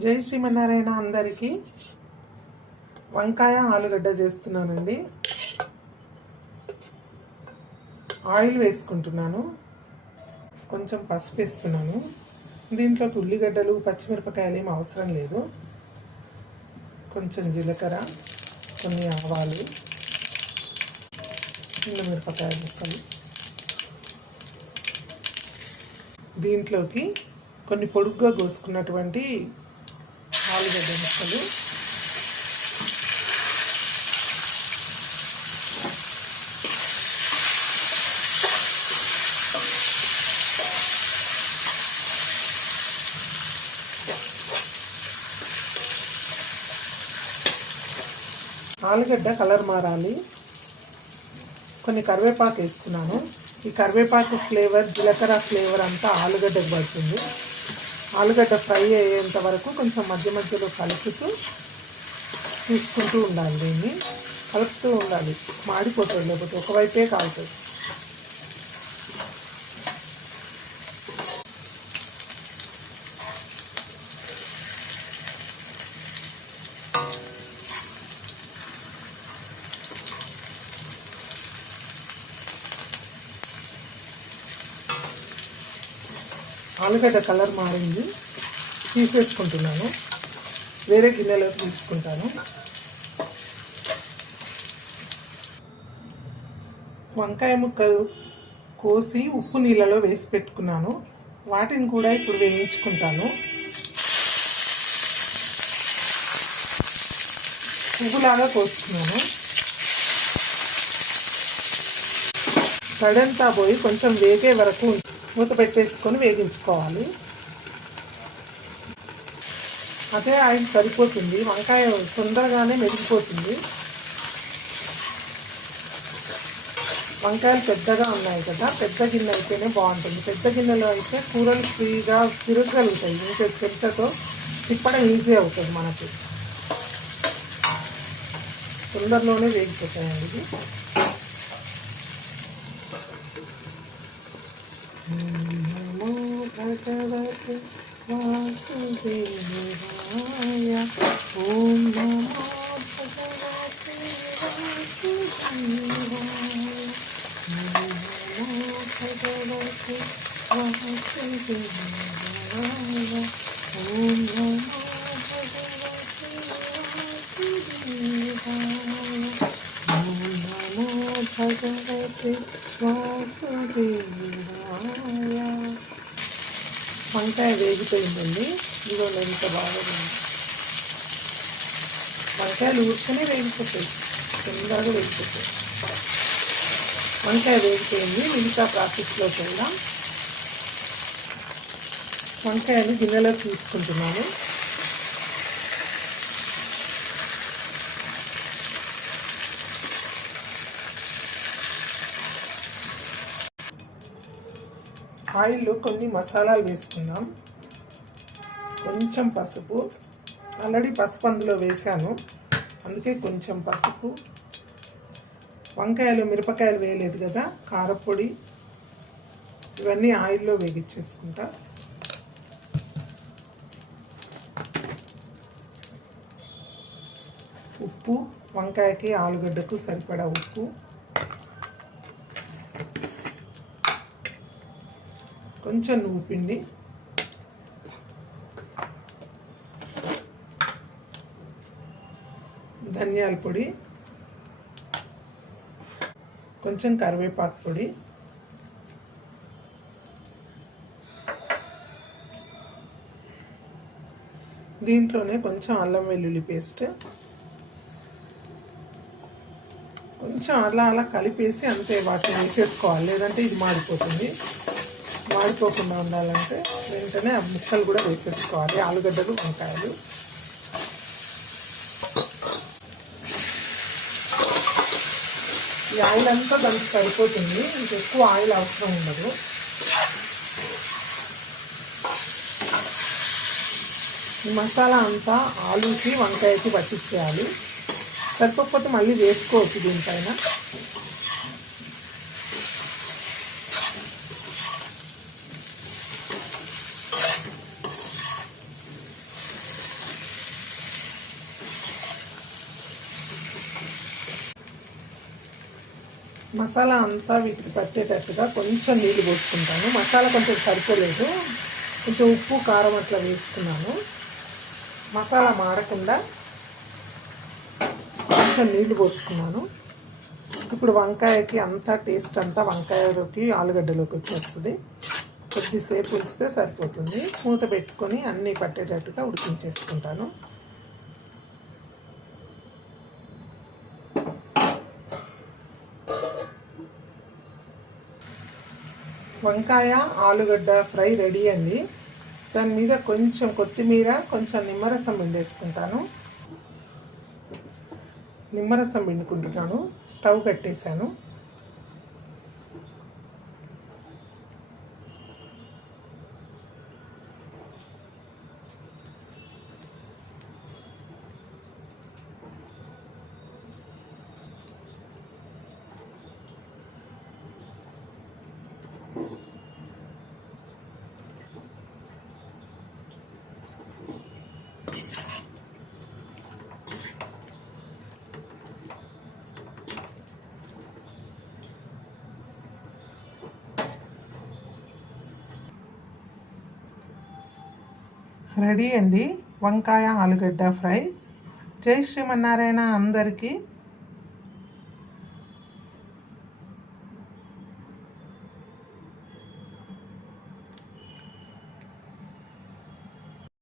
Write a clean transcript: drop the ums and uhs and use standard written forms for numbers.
జై శ్రీమన్నారాయణ అందరికీ. వంకాయ ఆలుగడ్డ చేస్తున్నానండి. ఆయిల్ వేసుకుంటున్నాను, కొంచెం పసుపు వేస్తున్నాను. దీంట్లోకి ఉల్లిగడ్డలు పచ్చిమిరపకాయలు ఏం అవసరం లేదు. కొంచెం జీలకర్ర, కొన్ని ఆవాలు, మిరపకాయ ముక్కలు. దీంట్లోకి కొన్ని పొడుగ్గా కోసుకున్నటువంటి ఆలుగడ్డ ముక్కలు, ఆలుగడ్డ కలర్ మారాలి. కొన్ని కరివేపాకు వేస్తున్నాను. ఈ కరివేపాకు ఫ్లేవర్, జీలకర్ర ఫ్లేవర్ అంతా ఆలుగడ్డకు పడుతుంది. ఆలుగడ్డ ఫ్రై అయ్యేంత వరకు కొంచెం మధ్య మధ్యలో కలుపుతూ చూసుకుంటూ ఉండాలి. దీన్ని కలుపుతూ ఉండాలి, మాడిపోతుంది, లేకపోతే ఒకవైపే కాలుతుంది. ఆలుగడ్డ కలర్ మారింది, తీసేసుకుంటున్నాను. వేరే గిన్నెలో తీసుకుంటాను. వంకాయ ముక్కలు కోసి ఉప్పు నీళ్ళలో వేసి పెట్టుకున్నాను. వాటిని కూడా ఇప్పుడు వేయించుకుంటాను. పువ్వులాగా కోసుకున్నాను. తడంతా పోయి కొంచెం వేగే వరకు మూత పెట్టేసుకొని వేగించుకోవాలి. అదే ఆయిల్ సరిపోతుంది. వంకాయ తొందరగానే మెరిగిపోతుంది. వంకాయలు పెద్దగా ఉన్నాయి కదా, పెద్ద గిన్నె అయితేనే బాగుంటుంది. పెద్ద గిన్నెలో అయితే కూరలు ఫ్రీగా తిరగలుగుతాయి. ఇంకా చెత్తతో తిప్పడం ఈజీ అవుతుంది మనకి. తొందరలోనే వేగిపోతాయండి ఇది. భగవతి వాసుదేవాయ ఓం నమో భగవతి వాసుదేవాయ నమో భగవతి వాసుదేవాయ ఓం నమో భగవతి వాసుదేవాయ ఓం నమో భగవతి వాసుదేవాయ. వంకాయ వేగిపోయిందండి. ఇదిగో ఎంత బాగా వంకాయలు ఊరుకనే వేగిపోతాయి, తొందరగా వేగిపోతాయి. వంకాయ వేగిపోయింది. మిగతా ప్రాసెస్లోకి వెళ్దాం. వంకాయలు గిన్నెలో తీసుకుంటున్నాను. ఆయిల్లో కొన్ని మసాలాలు వేసుకుందాం. కొంచెం పసుపు, ఆల్రెడీ పసుపు అందులో వేసాను, అందుకే కొంచెం పసుపు. వంకాయలు మిరపకాయలు వేయలేదు కదా, కారపొడి, ఇవన్నీ ఆయిల్లో వేగించేసుకుంటా. ఉప్పు, వంకాయకి ఆలుగడ్డకు సరిపడా ఉప్పు, కొంచెం నువ్వు పిండి, ధనియాల పొడి, కొంచెం కరివేపాకు పొడి, దీంట్లోనే కొంచెం అల్లం వెల్లుల్లి పేస్ట్, కొంచెం అలా అలా కలిపేసి అంతే వాటిని వేసేసుకోవాలి. లేదంటే ఇది మాడిపోతుంది. మాడిపోకుండా ఉండాలంటే వెంటనే ఆ ముక్కలు కూడా వేసేసుకోవాలి, ఆలుగడ్డలు వంకాయలు. ఈ ఆయిల్ అంతా దానికి సరిపోతుంది, ఇంకెక్కువ ఆయిల్ అవసరం ఉండదు. ఈ మసాలా అంతా ఆలుకి వంకాయకి పట్టించేయాలి. సరిపోకపోతే మళ్ళీ వేసుకోవచ్చు దీనిపైన. మసాలా అంతా వీటికి పట్టేటట్టుగా కొంచెం నీళ్ళు పోసుకుంటాను. మసాలా కొంచెం సరిపోలేదు, కొంచెం ఉప్పు కారం అట్లా వేసుకున్నాను. మసాలా మాడకుండా కొంచెం నీళ్ళు పోసుకున్నాను. ఇప్పుడు వంకాయకి అంతా టేస్ట్ అంతా వంకాయలోకి ఆలుగడ్డలోకి వచ్చేస్తుంది. కొద్దిసేపు ఉంచితే సరిపోతుంది. మూత పెట్టుకొని అన్నీ పట్టేటట్టుగా ఉడికించేసుకుంటాను. వంకాయ ఆలుగడ్డ ఫ్రై రెడీ అండి. దాని మీద కొంచెం కొత్తిమీర, కొంచెం నిమ్మరసం పిండేసుకుంటాను. నిమ్మరసం పిండుకుంటున్నాను. స్టవ్ కట్టేశాను. రెడీ అండి వంకాయ ఆలుగడ్డ ఫ్రై. జై శ్రీమన్నారాయణ అందరికీ.